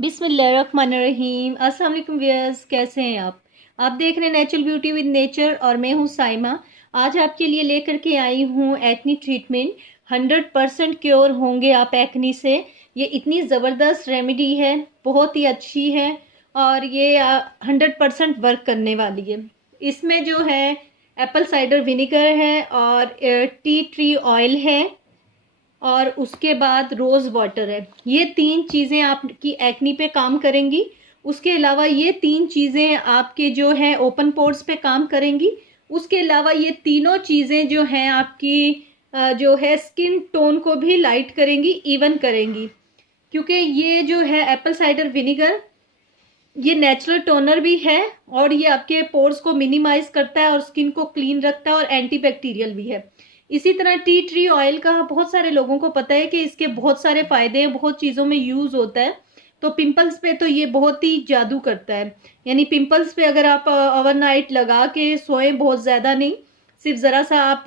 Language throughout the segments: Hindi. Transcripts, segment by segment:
बिस्मिल्लाहिर्रहमानिर्रहीम। अस्सलाम वालेकुम व्यूअर्स, कैसे हैं आप देख रहे हैं नेचुरल ब्यूटी विद नेचर और मैं हूं साइमा। आज आपके लिए लेकर के आई हूं एक्नी ट्रीटमेंट। 100% क्योर होंगे आप एक्नी से। ये इतनी ज़बरदस्त रेमेडी है, बहुत ही अच्छी है और ये 100% वर्क करने वाली है। इसमें जो है एप्पल साइडर विनेगर है और टी ट्री ऑयल है और उसके बाद रोज़ वाटर है। ये 3 चीज़ें आपकी एक्नी पे काम करेंगी। उसके अलावा ये 3 चीज़ें आपके जो है ओपन पोर्स पे काम करेंगी। उसके अलावा ये तीनों चीज़ें जो हैं आपकी जो है स्किन टोन को भी लाइट करेंगी, इवन करेंगी। क्योंकि ये जो है एप्पल साइडर विनेगर ये नेचुरल टोनर भी है और ये आपके पोर्स को मिनिमाइज करता है और स्किन को क्लीन रखता है और एंटीबैक्टीरियल भी है। इसी तरह टी ट्री ऑयल का बहुत सारे लोगों को पता है कि इसके बहुत सारे फायदे हैं, बहुत चीज़ों में यूज़ होता है। तो पिंपल्स पे तो ये बहुत ही जादू करता है। यानी पिंपल्स पे अगर आप ओवरनाइट लगा के सोएं, बहुत ज़्यादा नहीं, सिर्फ ज़रा सा आप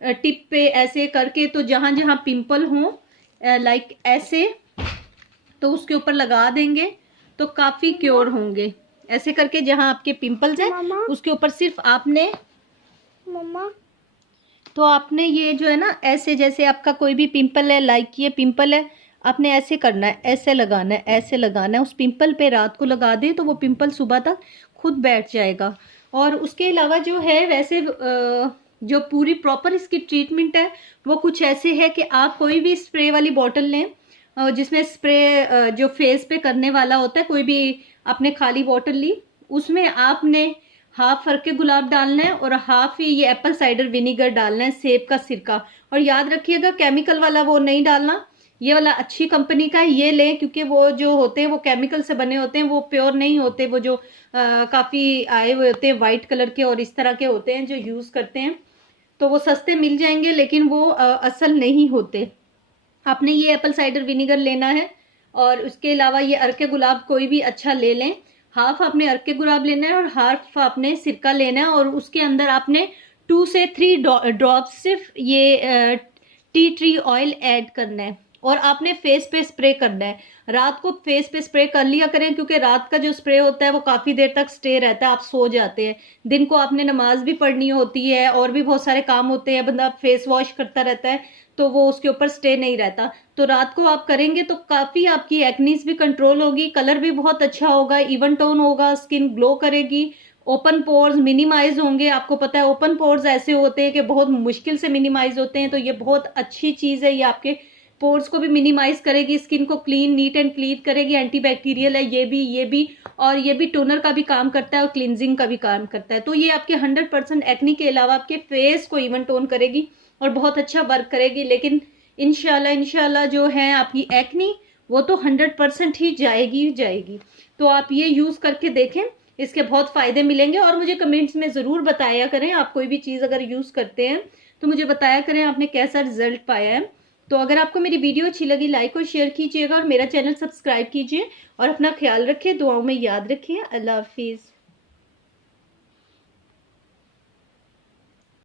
टिप पे ऐसे करके, तो जहाँ जहाँ पिंपल हों लाइक ऐसे, तो उसके ऊपर लगा देंगे तो काफ़ी क्योर होंगे। ऐसे करके जहाँ आपके पिंपल्स हैं उसके ऊपर सिर्फ आपने तो आपने ये जो है ना, ऐसे जैसे आपका कोई भी पिंपल है, लाइक ये पिंपल है, आपने ऐसे करना है, ऐसे लगाना है, ऐसे लगाना है। उस पिंपल पे रात को लगा दें तो वो पिंपल सुबह तक खुद बैठ जाएगा। और उसके अलावा जो है वैसे जो पूरी प्रॉपर इसकी ट्रीटमेंट है वो कुछ ऐसे है कि आप कोई भी स्प्रे वाली बॉटल लें जिसमें स्प्रे जो फेस पे करने वाला होता है, कोई भी आपने खाली बॉटल ली, उसमें आपने हाफ फर के गुलाब डालना है और हाफ ही ये एप्पल साइडर विनेगर डालना है, सेब का सिरका। और याद रखिएगा केमिकल वाला वो नहीं डालना, ये वाला अच्छी कंपनी का है ये लें, क्योंकि वो जो होते हैं वो केमिकल से बने होते हैं, वो प्योर नहीं होते। वो जो काफ़ी आए हुए होते हैं वाइट कलर के और इस तरह के होते हैं जो यूज़ करते हैं, तो वो सस्ते मिल जाएंगे लेकिन वो असल नहीं होते। आपने ये एप्पल साइडर विनेगर लेना है और उसके अलावा ये अर्के गुलाब कोई भी अच्छा ले लें। हाफ आपने अर्के गुलाब लेना है और हाफ आपने सिरका लेना है और उसके अंदर आपने 2 से 3 ड्रॉप्स सिर्फ ये टी ट्री ऑयल ऐड करना है और आपने फेस पे स्प्रे करना है। रात को फेस पे स्प्रे कर लिया करें, क्योंकि रात का जो स्प्रे होता है वो काफ़ी देर तक स्टे रहता है, आप सो जाते हैं। दिन को आपने नमाज भी पढ़नी होती है और भी बहुत सारे काम होते हैं, बंदा फेस वॉश करता रहता है, तो वो उसके ऊपर स्टे नहीं रहता। तो रात को आप करेंगे तो काफ़ी आपकी एक्नीज भी कंट्रोल होगी, कलर भी बहुत अच्छा होगा, इवन टोन होगा, स्किन ग्लो करेगी, ओपन पोर्स मिनिमाइज होंगे। आपको पता है ओपन पोर्स ऐसे होते हैं कि बहुत मुश्किल से मिनिमाइज होते हैं, तो ये बहुत अच्छी चीज़ है। ये आपके पोर्स को भी मिनिमाइज करेगी, स्किन को क्लीन नीट एंड क्लीन करेगी, एंटीबैक्टीरियल है ये भी और ये भी टोनर का भी काम करता है और क्लिनजिंग का भी काम करता है। तो ये आपके 100% एक्नी के अलावा आपके फेस को इवन टोन करेगी और बहुत अच्छा वर्क करेगी। लेकिन इंशाल्लाह जो है आपकी एक्नी वो तो 100% ही जाएगी। तो आप ये यूज़ करके देखें, इसके बहुत फ़ायदे मिलेंगे और मुझे कमेंट्स में ज़रूर बताया करें। आप कोई भी चीज़ अगर यूज़ करते हैं तो मुझे बताया करें आपने कैसा रिजल्ट पाया है। तो अगर आपको मेरी वीडियो अच्छी लगी लाइक और शेयर कीजिएगा और मेरा चैनल सब्सक्राइब कीजिए और अपना ख्याल रखें, दुआओं में याद रखें। अल्लाह हाफिज़।